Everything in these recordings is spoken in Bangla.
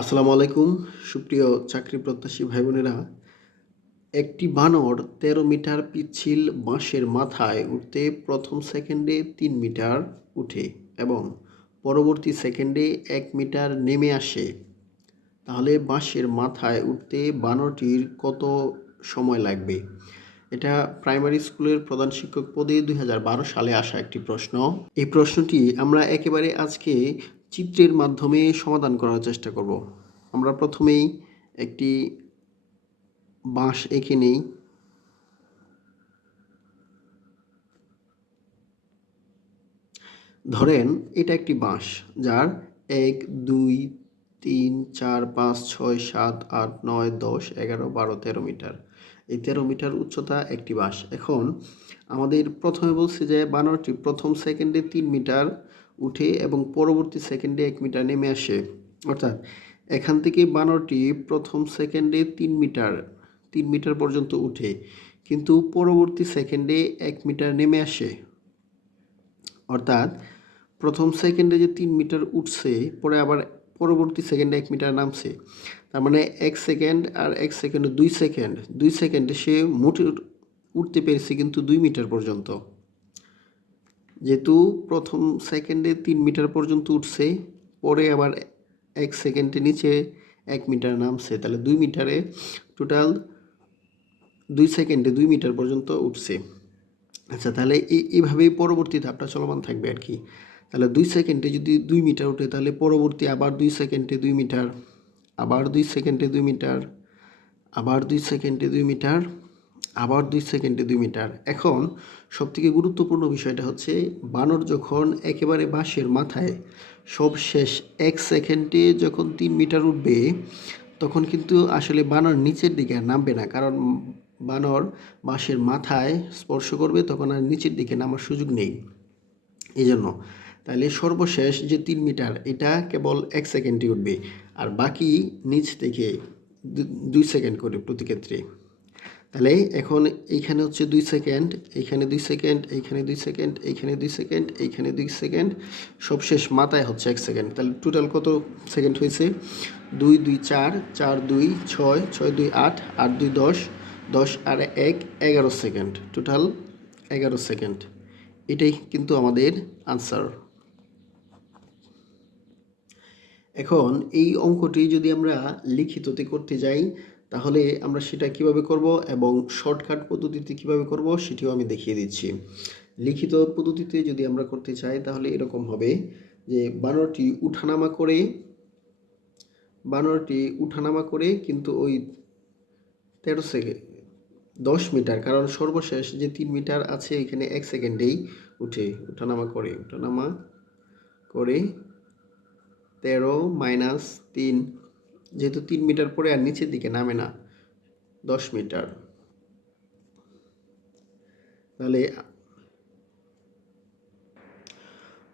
আসসালামু আলাইকুম, সুপ্রিয় চাকরি প্রত্যাশী ভাই বোনেরা একটি বানর তেরো মিটার পিচ্ছিল বাঁশের মাথায় উঠতে প্রথম সেকেন্ডে তিন মিটার উঠে এবং পরবর্তী সেকেন্ডে এক মিটার নেমে আসে। তাহলে বাঁশের মাথায় উঠতে বানরটির কত সময় লাগবে? এটা প্রাইমারি স্কুলের প্রধান শিক্ষক পদে দুই হাজার বারো সালে আসা একটি প্রশ্ন। এই প্রশ্নটি আমরা একেবারে আজকে চিত্রের মাধ্যমে সমাধান করার চেষ্টা করব। আমরা প্রথমেই একটি বাঁশ এঁকে নেই। ধরেন এটা একটি বাঁশ, যার এক, দুই, তিন, চার, পাঁচ, ছয়, সাত, আট, নয়, দশ, এগারো, বারো, তেরো মিটার। এই তেরো মিটার উচ্চতা একটি বাঁশ। এখন আমাদের প্রথমে বলছি যে বানরটি প্রথম সেকেন্ডে তিন মিটার উঠে এবং পরবর্তী সেকেন্ডে এক মিটার নেমে আসে। অর্থাৎ এখান থেকে বানরটি প্রথম সেকেন্ডে তিন মিটার তিন মিটার পর্যন্ত উঠে। কিন্তু পরবর্তী সেকেন্ডে এক মিটার নেমে আসে। অর্থাৎ প্রথম সেকেন্ডে যে তিন মিটার উঠছে, পরে আবার পরবর্তী সেকেন্ডে এক মিটার নামছে। তার মানে এক সেকেন্ড আর এক সেকেন্ডে দুই সেকেন্ড দুই সেকেন্ডে সে মোটে উঠতে পেরেছে কিন্তু দুই মিটার পর্যন্ত। যেহেতু প্রথম সেকেন্ডে তিন মিটার পর্যন্ত উঠছে, পরে আবার এক সেকেন্ডে নিচে এক মিটার নামছে, তাহলে দুই মিটারে টোটাল দুই সেকেন্ডে দুই মিটার পর্যন্ত উঠছে। আচ্ছা তাহলে এই এইভাবেই পরবর্তী ধাপটা চলমান থাকবে আর কি। তাহলে দুই সেকেন্ডে যদি দুই মিটার উঠে তাহলে পরবর্তী আবার দুই সেকেন্ডে দুই মিটার আবার দুই সেকেন্ডে দুই মিটার আবার দুই সেকেন্ডে দুই মিটার আবার দুই সেকেন্ডে দুই মিটার। এখন সবথেকে গুরুত্বপূর্ণ বিষয়টা হচ্ছে, বানর যখন একেবারে বাঁশের মাথায় সব শেষ এক সেকেন্ডে যখন তিন মিটার উঠবে, তখন কিন্তু আসলে বানর নিচের দিকে আর নামবে না। কারণ বানর বাঁশের মাথায় স্পর্শ করবে, তখন আর নিচের দিকে নামার সুযোগ নেই। এই জন্য তাহলে সর্বশেষ যে তিন মিটার, এটা কেবল এক সেকেন্ডে উঠবে। আর বাকি নিচ থেকে দুই সেকেন্ড করে প্রতি ক্ষেত্রে। তাহলে এখন এইখানে হচ্ছে দুই সেকেন্ড এইখানে দুই সেকেন্ড এইখানে দুই সেকেন্ড এইখানে দুই সেকেন্ড এইখানে দুই সেকেন্ড সবশেষ মাথায় হচ্ছে এক সেকেন্ড তাহলে টোটাল কত সেকেন্ড হয়েছে? দুই দুই, চার চার, দুই, ছয় ছয়, দুই, আট আট, দুই, দশ দশ আর এক, এগারো সেকেন্ড টোটাল এগারো সেকেন্ড এটাই কিন্তু আমাদের আনসার এখন এই অঙ্কটি যদি আমরা লিখিততে করতে যাই তাহলে আমরা সেটা কীভাবে করব এবং শর্টকাট পদ্ধতিতে কীভাবে করব সেটিও আমি দেখিয়ে দিচ্ছি। লিখিত পদ্ধতিতে যদি আমরা করতে চাই তাহলে এরকম হবে যে বানরটি উঠানামা করে, বানরটি উঠানামা করে কিন্তু ওই তেরো সেকেন্ড দশ মিটার, কারণ সর্বশেষ যে তিন মিটার আছে এখানে এক সেকেন্ডেই উঠে, উঠানামা করে উঠানামা করে তেরো মাইনাস তিন যেহেতু তিন মিটার পরে আর নিচের দিকে নামে না, দশ মিটার। তাহলে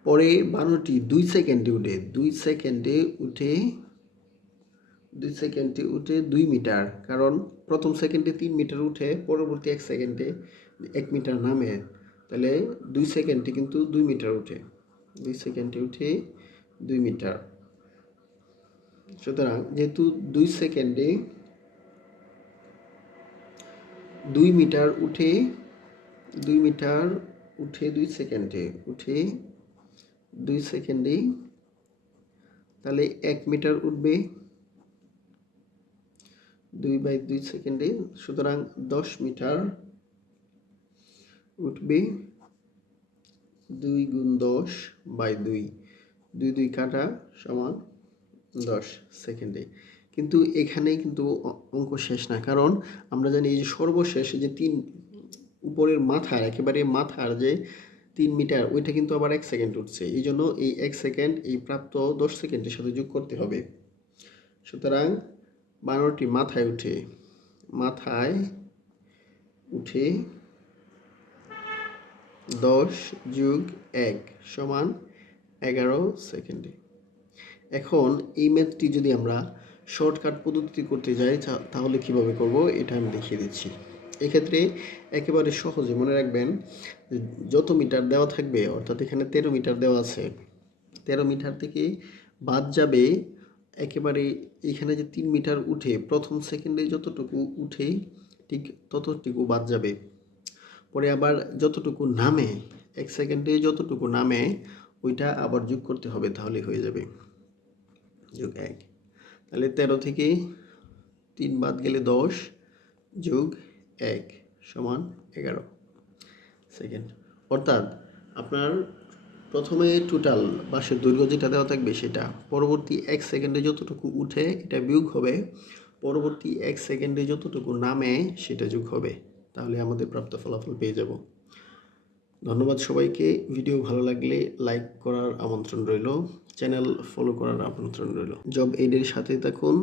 পরে বানরটি দুই সেকেন্ডে উঠে, দুই সেকেন্ডে উঠে, দুই সেকেন্ডে উঠে দুই মিটার, কারণ প্রথম সেকেন্ডে তিন মিটার উঠে, পরবর্তী এক সেকেন্ডে এক মিটার নামে। তাহলে দুই সেকেন্ডে কিন্তু দুই মিটার উঠে, দুই সেকেন্ডে উঠে দুই মিটার। সুতরাং যেহেতু দুই সেকেন্ডে দুই মিটার উঠে, দুই মিটার উঠে দুই সেকেন্ডে, উঠে দুই সেকেন্ডে, তাহলে এক মিটার উঠবে। দুই বাই দুই সেকেন্ডে, সুতরাং দশ মিটার উঠবে। দুই গুণ দশ বাই দুই দুই দুই কাটা সমান দশ সেকেন্ডে কিন্তু এখানে কিন্তু অঙ্ক শেষ না। কারণ আমরা জানি এই যে সর্বশেষ যে তিন উপরের মাথার, একেবারে মাথার যে তিন মিটার, ওইটা কিন্তু আবার এক সেকেন্ড উঠছে। এই জন্য এই এক সেকেন্ড এই প্রাপ্ত দশ সেকেন্ডের সাথে যোগ করতে হবে। সুতরাং বানরটি মাথায় উঠে মাথায় উঠে দশ যোগ এক সমান এগারো সেকেন্ডে এখন এই ম্যাথটি যদি আমরা শর্টকাট পদ্ধতি করতে যাই তাহলে কীভাবে করব? এটা আমি দেখিয়ে দিচ্ছি। এক্ষেত্রে একেবারে সহজে মনে রাখবেন যত মিটার দেওয়া থাকবে, অর্থাৎ এখানে তেরো মিটার দেওয়া আছে, তেরো মিটার থেকে বাদ যাবে একেবারে এখানে যে তিন মিটার উঠে প্রথম সেকেন্ডে যতটুকু উঠে ঠিক ততটুকু বাদ যাবে। পরে আবার যতটুকু নামে, এক সেকেন্ডে যতটুকু নামে, ওইটা আবার যোগ করতে হবে, তাহলে হয়ে যাবে। যোগ এক। তাহলে তেরো থেকে তিন বাদ গেলে দশ, যোগ এক সমান এগারো। সেকেন্ড অর্থাৎ আপনার প্রথমে টোটাল বাসের দৈর্ঘ্য যেটা দেওয়া থাকবে সেটা, পরবর্তী এক সেকেন্ডে যতটুকু উঠে এটা বিয়োগ হবে, পরবর্তী এক সেকেন্ডে যতটুকু নামে সেটা যোগ হবে, তাহলে আমাদের প্রাপ্ত ফলাফল পেয়ে যাব। ধন্যবাদ সবাইকে। ভিডিও ভালো লাগলে লাইক করার আমন্ত্রণ রইল। চ্যানেল ফলো করার আমন্ত্রণ রইল। জব এইডের সাথে থাকুন।